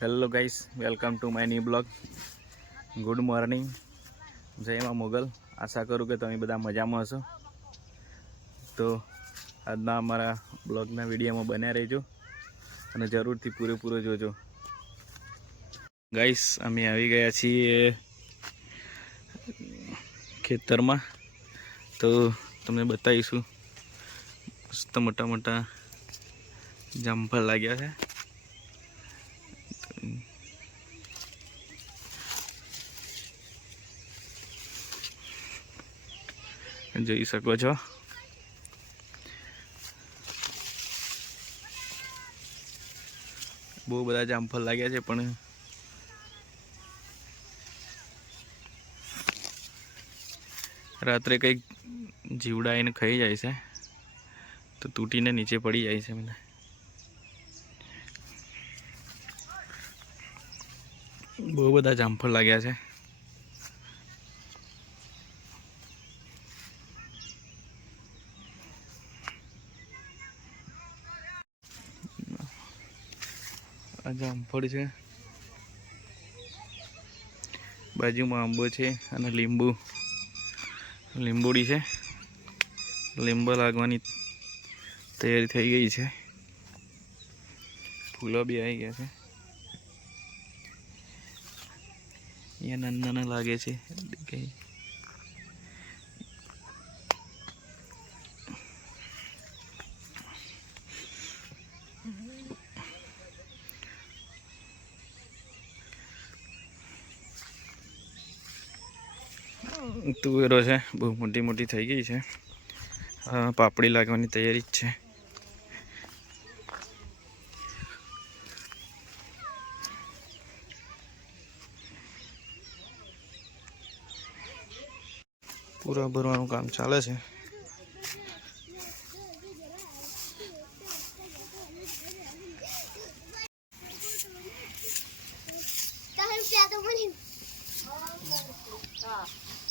Hello guys welcome to my new blog good morning જય માં મોગલ. આશા કરું કે તમે બધા મજામાં હશો. તો આજના અમારા બ્લોગના વિડીયોમાં બન્યા રહેજો અને જરૂરથી પૂરેપૂરો જોજો. ગાઈસ અમે આવી ગયા છીએ ખેતરમાં. તો તમને બતાવીશું. મસ્ત મોટા મોટા જામફળ લાગ્યા છે. જોઈ શકો છો. બહુ બધા જામફળ લાગ્યા છે, પણ રાત્રે કંઈક જીવડાઈને ખાઈ જાય છે. તો તૂટીને નીચે પડી જાય છે મને બહુ બધા જામફળ લાગ્યા છે. આ જામફળ છે. બાજુમાં આંબો છે અને લીંબુ. લીંબોડી છે. લીંબો લાગવાની તૈયારી થઈ ગઈ છે. ફૂલો બી આવી ગયા છે. અહીંયા નાના નાના લાગે છે. દેખાય. તુવેરો છે, બહુ મોટી મોટી થઈ ગઈ છે. પાપડી લાગવાની તૈયારી જ છે. પૂરા ભરવાનું કામ ચાલે છે.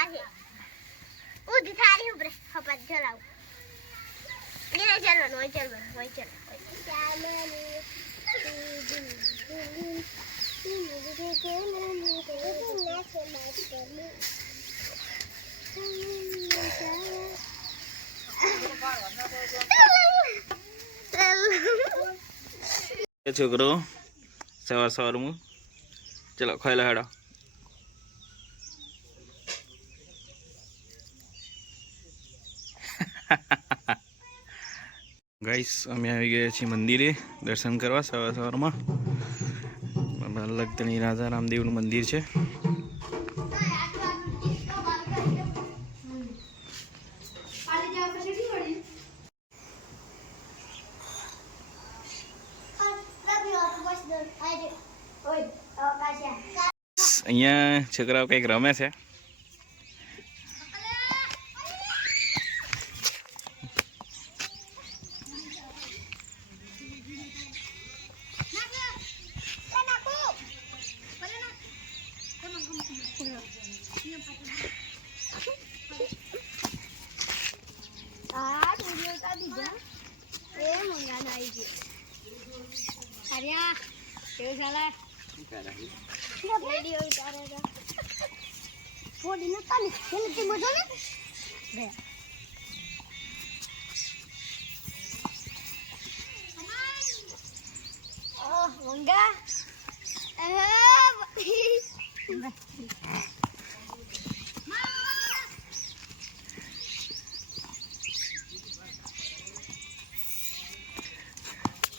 માથે ઉધી થારી ઉભરે હપત જલાવ એને ચાલવાનું, હોય ચાલવાનું હોય ચાલવાનું. છોકરો સવાર સવારમાં. ચલો ખાઈ લો હેડો. ગાઈસ અમે આવી ગયા છીએ મંદિરે દર્શન કરવા સવાર સવારમાં. લગ્નની રાજા રામદેવનું મંદિર છે. અહીંયા છોકરાઓ કંઈક રમે છે. વિડિયો દીધા એ મંગાન આવી ગયું હરિયા કેવું ચાલે વિડિયો ઉતારે તો ફોડી નતા ને એને મજા ને ઓહ મંગા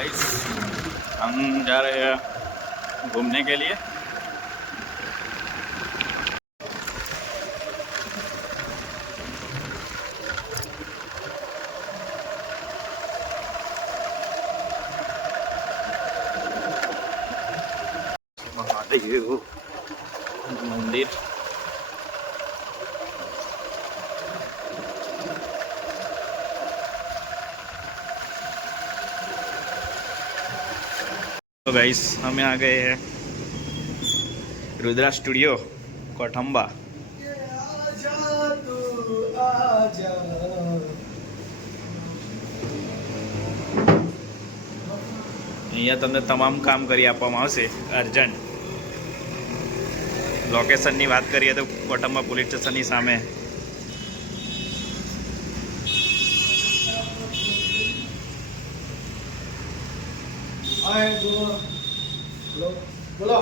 गाइस हम जा रहे हैं घूमने के लिए। मंदिर। તો ગાઈસ અમે આ ગયે રુદ્રા સ્ટુડિયો, કોઠંબા. અહીંયા તમને તમામ કામ કરી આપવામાં આવશે અર્જન્ટ લોકેશનની વાત કરીએ તો કોઠંબા પોલીસ સ્ટેશનની સામે. બોલો બોલો